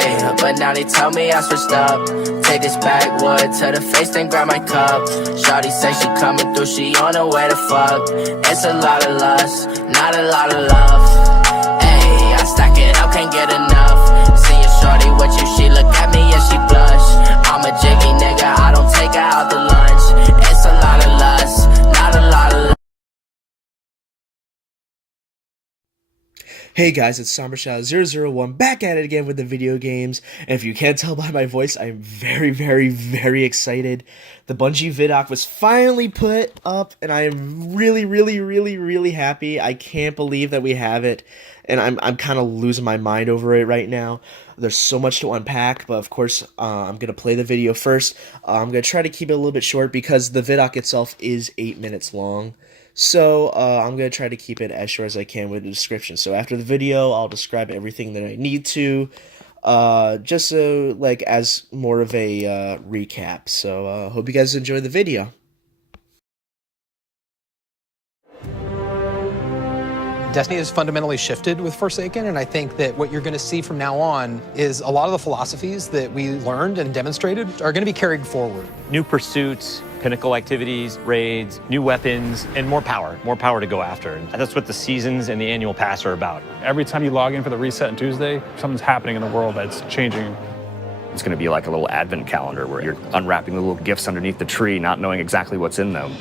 Ayy, but now they tell me I switched up. Take this backwood to the face, then grab my cup. Shawty say she coming through, she on her way to fuck. It's a lot of lust, not a lot of love. Ayy, I stack it up, can't get enough. Seeing shorty with you, she look at me and she blush. I'm a jiggy nigga, I don't take her out to lunch. It's a lot of lust, not a lot of love. Hey guys, it's SomberShadow001 back at it again with the video games, and if you can't tell by my voice, I'm very excited. The Bungie vidoc was finally put up, and I am really happy. I can't believe that we have it, and I'm kind of losing my mind over it right now. There's so much to unpack, but of course, I'm going to play the video first. I'm going to try to keep it a little bit short because the vidoc itself is 8 minutes long. So, I'm going to try to keep it as short as I can with the description. So, after the video, I'll describe everything that I need to, just so, like, as more of a, recap. So, hope you guys enjoy the video. Destiny has fundamentally shifted with Forsaken, and I think that what you're going to see from now on is a lot of the philosophies that we learned and demonstrated are going to be carried forward. New pursuits, pinnacle activities, raids, new weapons, and more power to go after. And that's what the seasons and the annual pass are about. Every time you log in for the reset on Tuesday, something's happening in the world that's changing. It's going to be like a little advent calendar where you're unwrapping the little gifts underneath the tree, not knowing exactly what's in them.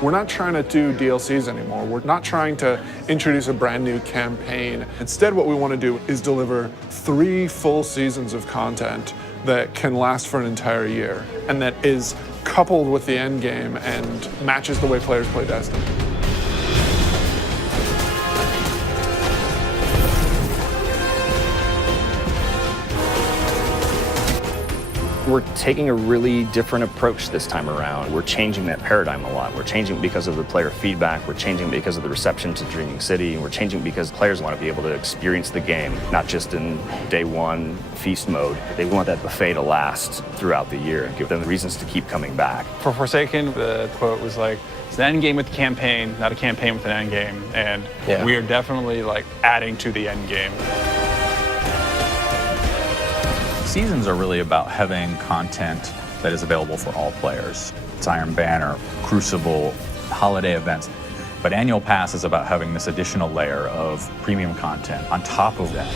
We're not trying to do DLCs anymore. We're not trying to introduce a brand new campaign. Instead, what we want to do is deliver 3 full seasons of content that can last for an entire year and that is coupled with the end game and matches the way players play Destiny. We're taking a really different approach this time around. We're changing that paradigm a lot. We're changing because of the player feedback. We're changing because of the reception to Dreaming City. And we're changing because players want to be able to experience the game, not just in day one feast mode. They want that buffet to last throughout the year and give them reasons to keep coming back. For Forsaken, the quote was like, it's an end game with a campaign, not a campaign with an end game. And we are definitely like adding to the end game. Seasons are really about having content that is available for all players. It's Iron Banner, Crucible, holiday events. But Annual Pass is about having this additional layer of premium content on top of that.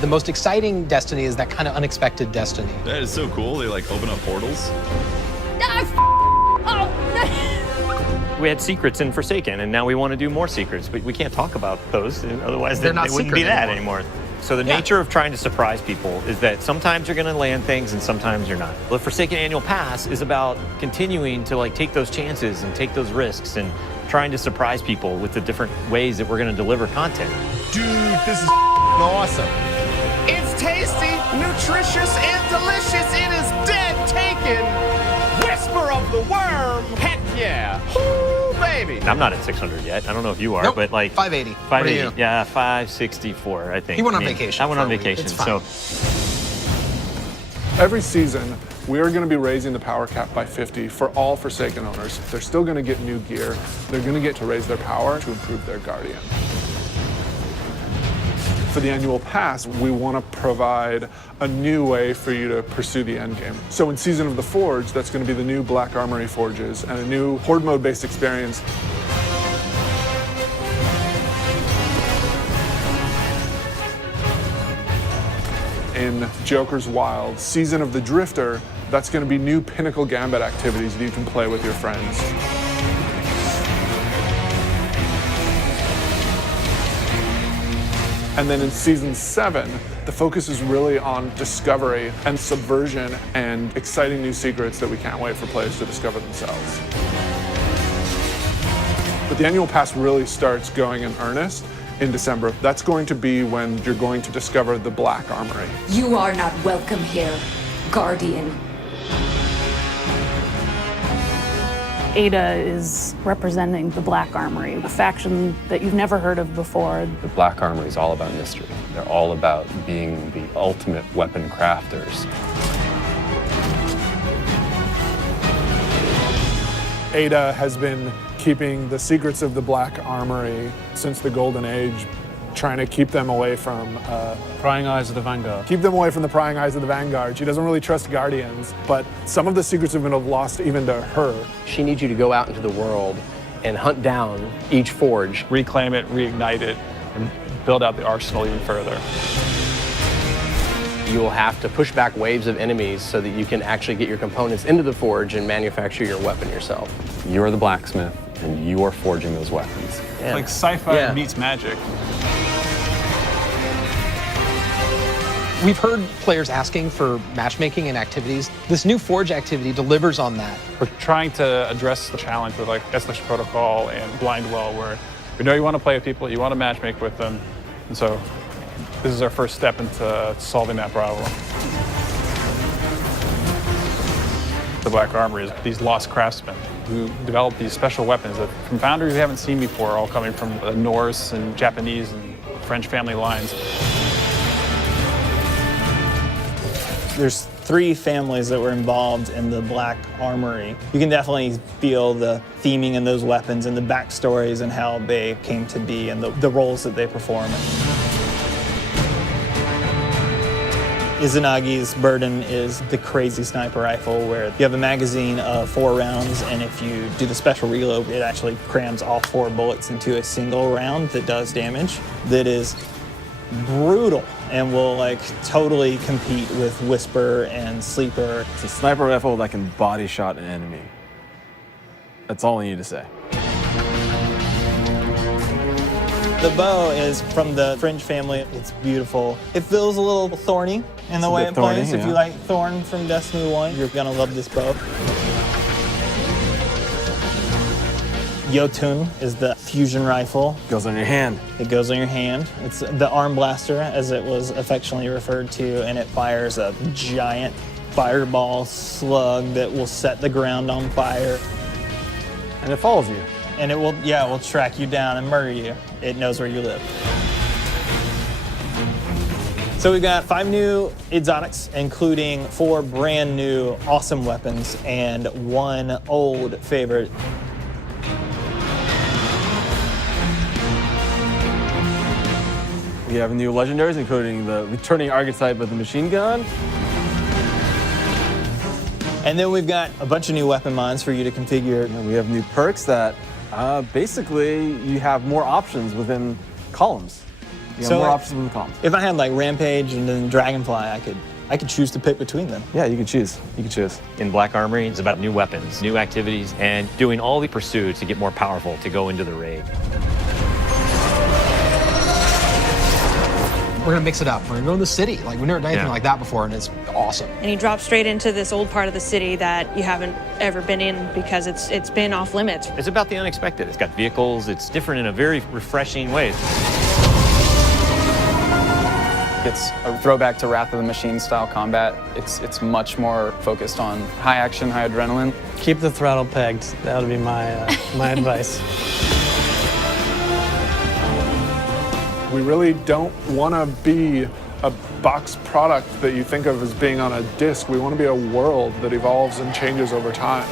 The most exciting Destiny is that kind of unexpected Destiny. That is so cool. They like open up portals. We had secrets in Forsaken, and now we want to do more secrets. We can't talk about those, otherwise They're they not wouldn't secret be that anymore. So the nature of trying to surprise people is that sometimes you're going to land things and sometimes you're not. The Forsaken Annual Pass is about continuing to like take those chances and take those risks and trying to surprise people with the different ways that we're going to deliver content. Dude, this is awesome. It's tasty, nutritious, and delicious. It is dead taken. Whisper of the worm. Heck yeah. Woo, baby. I'm not at 600 yet. I don't know if you are, but like 580. 580. Yeah, 564, I think. He went on vacation. I went on vacation, so. Every season, we are going to be raising the power cap by 50 for all Forsaken owners. They're still going to get new gear. They're going to get to raise their power to improve their Guardian. For the annual pass, we want to provide a new way for you to pursue the end game. So in Season of the Forge, that's going to be the new Black Armory forges and a new Horde mode based experience. In Joker's Wild, Season of the Drifter, that's going to be new Pinnacle Gambit activities that you can play with your friends. And then in Season 7, the focus is really on discovery and subversion and exciting new secrets that we can't wait for players to discover themselves. But the annual pass really starts going in earnest in December. That's going to be when you're going to discover the Black Armory. You are not welcome here, Guardian. Ada is representing the Black Armory, a faction that you've never heard of before. The Black Armory is all about mystery. They're all about being the ultimate weapon crafters. Ada has been keeping the secrets of the Black Armory since the Golden Age, trying to keep them away from Prying eyes of the Vanguard. keep them away from the prying eyes of the Vanguard. She doesn't really trust Guardians, but some of the secrets have been lost even to her. She needs you to go out into the world and hunt down each forge. Reclaim it, reignite it, and build out the arsenal even further. You will have to push back waves of enemies so that you can actually get your components into the forge and manufacture your weapon yourself. You're the blacksmith, and you are forging those weapons. Yeah. Like sci-fi meets magic. We've heard players asking for matchmaking and activities. This new Forge activity delivers on that. We're trying to address the challenge with like Escalation Protocol and Blind Well, where we know you want to play with people, you want to matchmake with them, and so this is our first step into solving that problem. The Black Armory is these lost craftsmen who develop these special weapons that from founders we haven't seen before, all coming from the Norse and Japanese and French family lines. There's 3 families that were involved in the Black Armory. You can definitely feel the theming in those weapons and the backstories and how they came to be and the roles that they perform. Izanagi's burden is the crazy sniper rifle, where you have a magazine of 4 rounds, and if you do the special reload, it actually crams all 4 bullets into a single round that does damage. That is brutal and will like totally compete with Whisper and Sleeper. It's a sniper rifle that can body shot an enemy. That's all I need to say. The bow is from the Fringe family. It's beautiful. It feels a little thorny in the way it plays. If you like Thorn from Destiny 1, you're gonna love this bow. Jotun is the fusion rifle. Goes on your hand. It goes on your hand. It's the arm blaster, as it was affectionately referred to, and it fires a giant fireball slug that will set the ground on fire. And it follows you. And it will track you down and murder you. It knows where you live. So we've got 5 new exotics, including 4 brand new awesome weapons and 1 old favorite. We have new legendaries, including the returning archetype of the machine gun. And then we've got a bunch of new weapon mods for you to configure. And we have new perks that basically you have more options within columns. You have more options within columns. If I had like Rampage and then Dragonfly, I could choose to pick between them. Yeah, you can choose. You can choose. In Black Armory, it's about new weapons, new activities, and doing all the pursuits to get more powerful to go into the raid. We're gonna mix it up. We're gonna go in the city. Like, we've never done anything like that before, and it's awesome. And you drop straight into this old part of the city that you haven't ever been in because it's been off limits. It's about the unexpected. It's got vehicles. It's different in a very refreshing way. It's a throwback to Wrath of the Machine style combat. It's much more focused on high action, high adrenaline. Keep the throttle pegged. That would be my my advice. We really don't want to be a box product that you think of as being on a disc. We want to be a world that evolves and changes over time.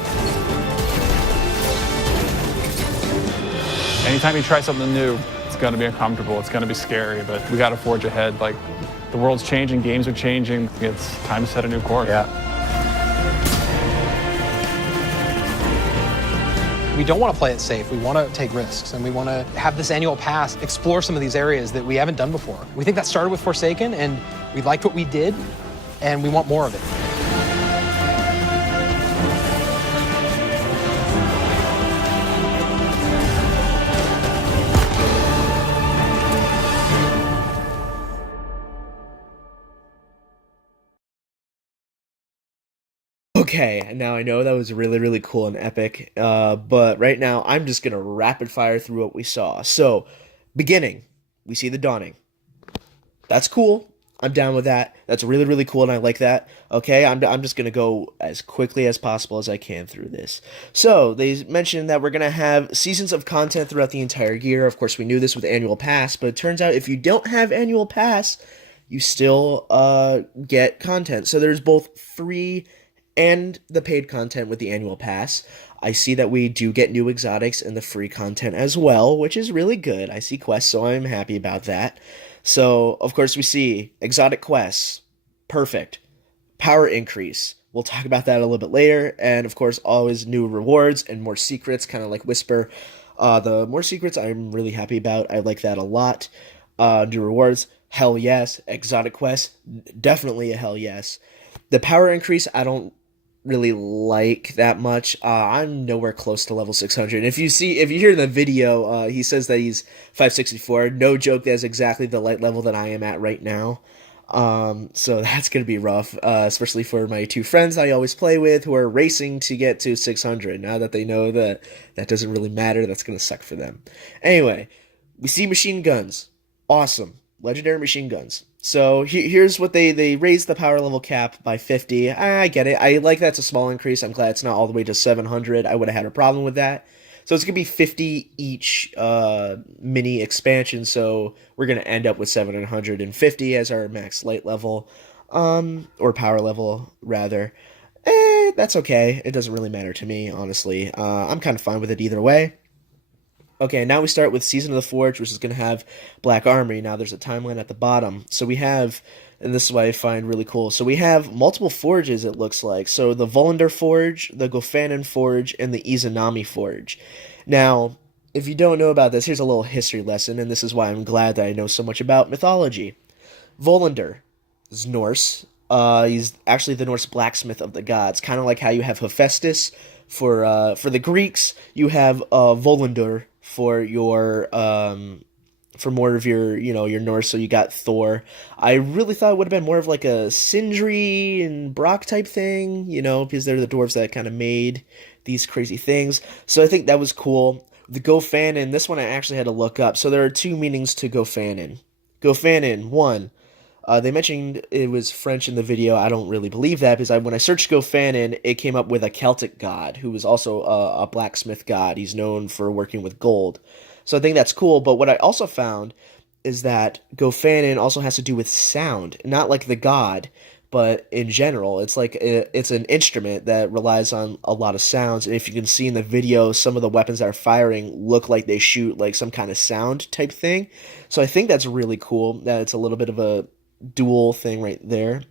Anytime you try something new, it's going to be uncomfortable, it's going to be scary, but we got to forge ahead. Like, the world's changing, games are changing, it's time to set a new course. We don't want to play it safe. We want to take risks, and we want to have this annual pass explore some of these areas that we haven't done before. We think that started with Forsaken, and we liked what we did, and we want more of it. Okay, now I know that was really, really cool and epic, but right now I'm just going to rapid fire through what we saw. So, beginning, we see the Dawning. That's cool. I'm down with that. That's really, really cool, and I like that. Okay, I'm just going to go as quickly as possible as I can through this. So, they mentioned that we're going to have seasons of content throughout the entire year. Of course, we knew this with Annual Pass, but it turns out if you don't have Annual Pass, you still get content. So, there's both free and the paid content with the Annual Pass. I see that we do get new exotics in the free content as well, which is really good. I see quests, so I'm happy about that. So, of course, we see exotic quests. Perfect. Power increase. We'll talk about that a little bit later. And, of course, always new rewards and more secrets, kind of like Whisper. The more secrets I'm really happy about. I like that a lot. New rewards, hell yes. Exotic quests, definitely a hell yes. The power increase, I don't really like that much. I'm nowhere close to level 600. If you hear in the video, he says that he's 564. No joke, that's exactly the light level that I am at right now. So that's gonna be rough, especially for my two friends I always play with who are racing to get to 600. Now that they know that that doesn't really matter, that's gonna suck for them. Anyway, we see machine guns. Awesome. Legendary machine guns. So here's what they raised the power level cap by 50. I get it. I like that's a small increase. I'm glad it's not all the way to 700. I would have had a problem with that. So it's going to be 50 each mini expansion. So we're going to end up with 750 as our max light level, or power level rather. That's okay. It doesn't really matter to me, honestly. I'm kind of fine with it either way. Okay, now we start with Season of the Forge, which is going to have Black Armory. Now there's a timeline at the bottom. So we have, and this is what I find really cool, so we have multiple forges, it looks like. So the Volander Forge, the Gofanon Forge, and the Izanami Forge. Now, if you don't know about this, here's a little history lesson, and this is why I'm glad that I know so much about mythology. Volander is Norse. He's actually the Norse blacksmith of the gods, kind of like how you have Hephaestus for the Greeks. You have Volander for your for more of your your Norse. So you got Thor. I really thought it would have been more of like a Sindri and Brock type thing, because they're the dwarves that kind of made these crazy things. So I think that was cool. The Gofanon, this one I actually had to look up. So there are two meanings to Gofanon. Gofanon, one, they mentioned it was French in the video. I don't really believe that, because when I searched Gofanon, it came up with a Celtic god who was also a blacksmith god. He's known for working with gold. So I think that's cool. But what I also found is that Gofanon also has to do with sound, not like the god, but in general. It's like it's an instrument that relies on a lot of sounds. And if you can see in the video, some of the weapons that are firing look like they shoot like some kind of sound type thing. So I think that's really cool that it's a little bit of a dual thing right there.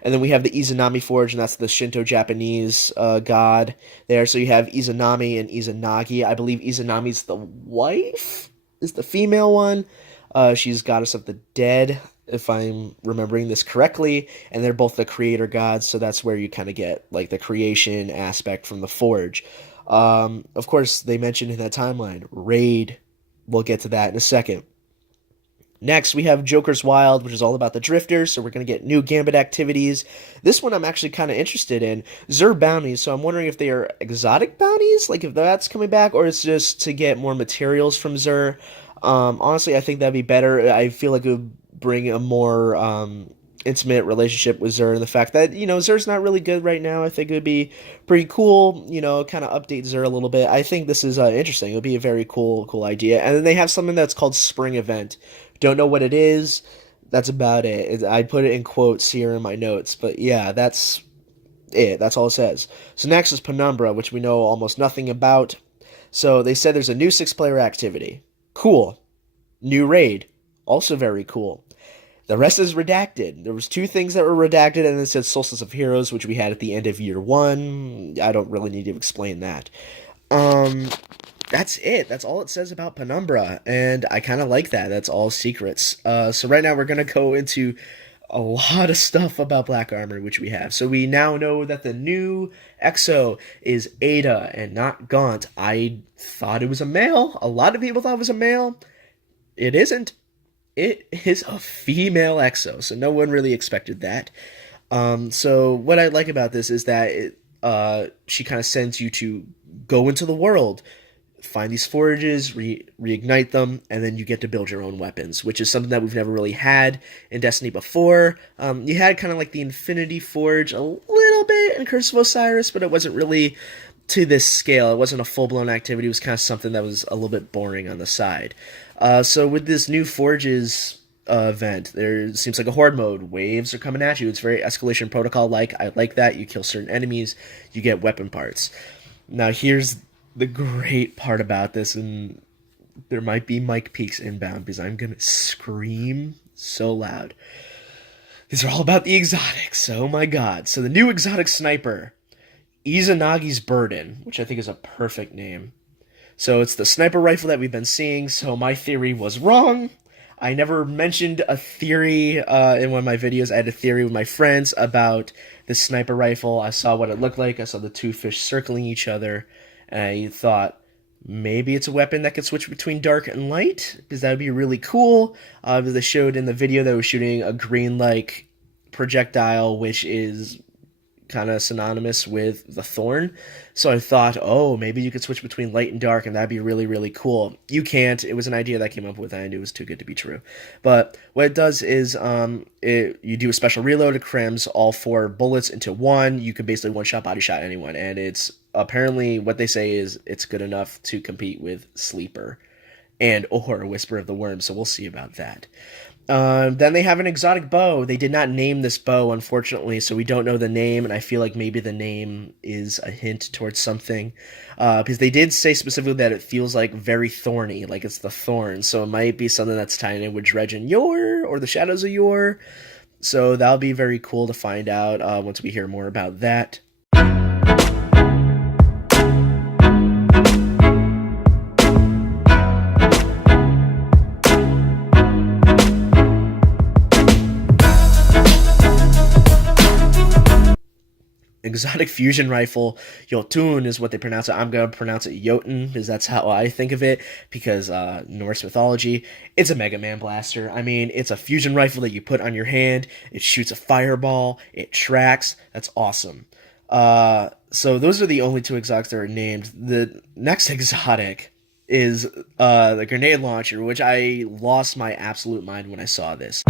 And then we have the Izanami Forge, and that's the Shinto Japanese god there. So you have Izanami and Izanagi. I believe Izanami's the wife, is the female one. She's goddess of the dead, if I'm remembering this correctly. And they're both the creator gods, so that's where you kind of get like the creation aspect from the Forge. Of course, they mentioned in that timeline, Raid. We'll get to that in a second. Next, we have Joker's Wild, which is all about the drifters, so we're going to get new Gambit activities. This one I'm actually kind of interested in. Xur bounties, so I'm wondering if they are exotic bounties, like if that's coming back, or it's just to get more materials from Xur. Honestly, I think that'd be better. I feel like it would bring a more intimate relationship with Xur, and the fact that, Xur's not really good right now. I think it would be pretty cool, kind of update Xur a little bit. I think this is interesting. It would be a very cool idea. And then they have something that's called Spring Event. Don't know what it is. That's about it. I put it in quotes here in my notes, but yeah, that's it. That's all it says. So next is Penumbra, which we know almost nothing about. So they said there's a new 6-player activity. Cool. New raid. Also very cool. The rest is redacted. There was 2 things that were redacted, and it said Solstice of Heroes, which we had at the end of year 1. I don't really need to explain that. That's it. That's all it says about Penumbra, and I kind of like that. That's all secrets. So right now we're going to go into a lot of stuff about Black Armor, which we have. So we now know that the new EXO is Ada and not Gaunt. I thought it was a male. A lot of people thought it was a male. It isn't. It is a female EXO, so no one really expected that. So what I like about this is that she kind of sends you to go into the world, find these forages, reignite them, and then you get to build your own weapons, which is something that we've never really had in Destiny before. You had kind of like the Infinity Forge a little bit in Curse of Osiris, but it wasn't really to this scale. It wasn't a full-blown activity. It was kind of something that was a little bit boring on the side. So with this new Forges event, there seems like a horde mode. Waves are coming at you. It's very Escalation Protocol-like. I like that. You kill certain enemies, you get weapon parts. Now here's the great part about this, and there might be mic peaks inbound because I'm gonna scream so loud. These are all about the exotics. Oh my god. So the new exotic sniper, Izanagi's Burden, which I think is a perfect name. So it's the sniper rifle that we've been seeing, so my theory was wrong. I never mentioned a theory in one of my videos. I had a theory with my friends about this sniper rifle. I saw what it looked like. I saw the two fish circling each other, and I thought maybe it's a weapon that could switch between dark and light, because that would be really cool. They showed in the video that was shooting a green-like projectile, which is kind of synonymous with the thorn. So I thought, oh, maybe you could switch between light and dark, and that'd be really, really cool. You can't. It was an idea that I came up with, and I knew it was too good to be true. But what it does is you do a special reload. It crams all 4 bullets into one. You can basically one-shot, body shot anyone, and it's apparently what they say is it's good enough to compete with Sleeper and or Whisper of the Worm, so we'll see about that. Then they have an exotic bow. They did not name this bow, unfortunately, so we don't know the name, and I feel like maybe the name is a hint towards something. Because they did say specifically that it feels like very thorny, like it's the thorn, so it might be something that's tied in with Dredge and Yor, or the Shadows of Yor. So that'll be very cool to find out once we hear more about that. Exotic fusion rifle, Jotun is what they pronounce it. I'm going to pronounce it Jotun because that's how I think of it, because Norse mythology. It's a Mega Man blaster. I mean, it's a fusion rifle that you put on your hand. It shoots a fireball. It tracks. That's awesome. So those are the only 2 exotics that are named. The next exotic is the grenade launcher, which I lost my absolute mind when I saw this.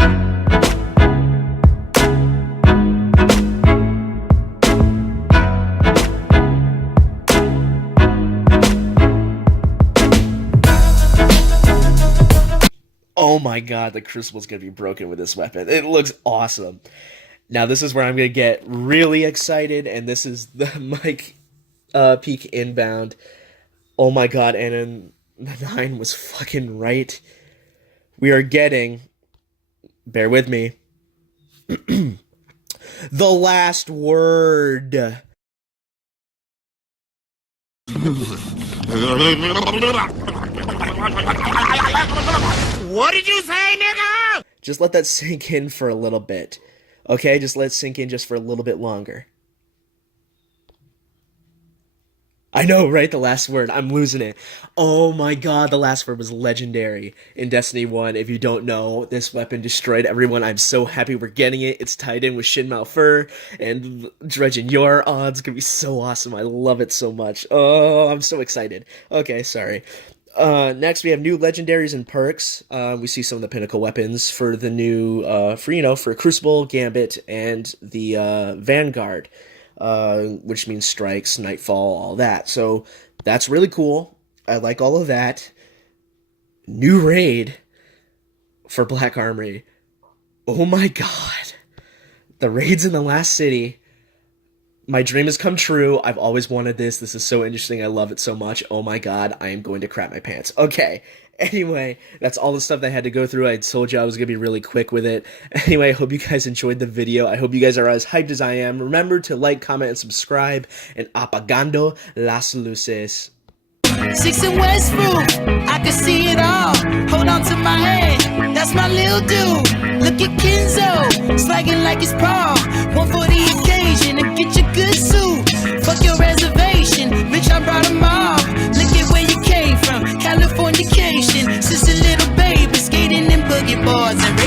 Oh my god, the crucible's gonna be broken with this weapon. It looks awesome. Now this is where I'm gonna get really excited, and this is the mic peak inbound. Oh my god, and the 9 was fucking right. We are getting, bear with me, the last word. What did you say, nigga? Just let that sink in for a little bit. Okay, just let it sink in just for a little bit longer. I know, right? The last word. I'm losing it. Oh my god, the last word was legendary in Destiny 1. If you don't know, this weapon destroyed everyone. I'm so happy we're getting it. It's tied in with Shin Malphur and Dredge and Yor. Oh, it's gonna be so awesome. I love it so much. Oh, I'm so excited. Okay, sorry. Next, we have new legendaries and perks. We see some of the pinnacle weapons for the new, for Crucible, Gambit, and the Vanguard, which means strikes, nightfall, all that. So that's really cool. I like all of that. New raid for Black Armory. Oh my god. The raids in the last city. My dream has come true. I've always wanted this. This is so interesting. I love it so much. Oh my god, I am going to crap my pants. Okay, anyway, that's all the stuff that I had to go through. I told you I was going to be really quick with it. Anyway, I hope you guys enjoyed the video. I hope you guys are as hyped as I am. Remember to like, comment, and subscribe. And Apagando las luces. 6 and West Roof, I can see it all. Hold on to my hand, that's my little dude. Look at Kenzo, slagging like it's Paul. One for the occasion and get your good suit. Fuck your reservation, bitch, I brought them all. Look at where you came from, Californication. Since a little baby, skating in boogie boards and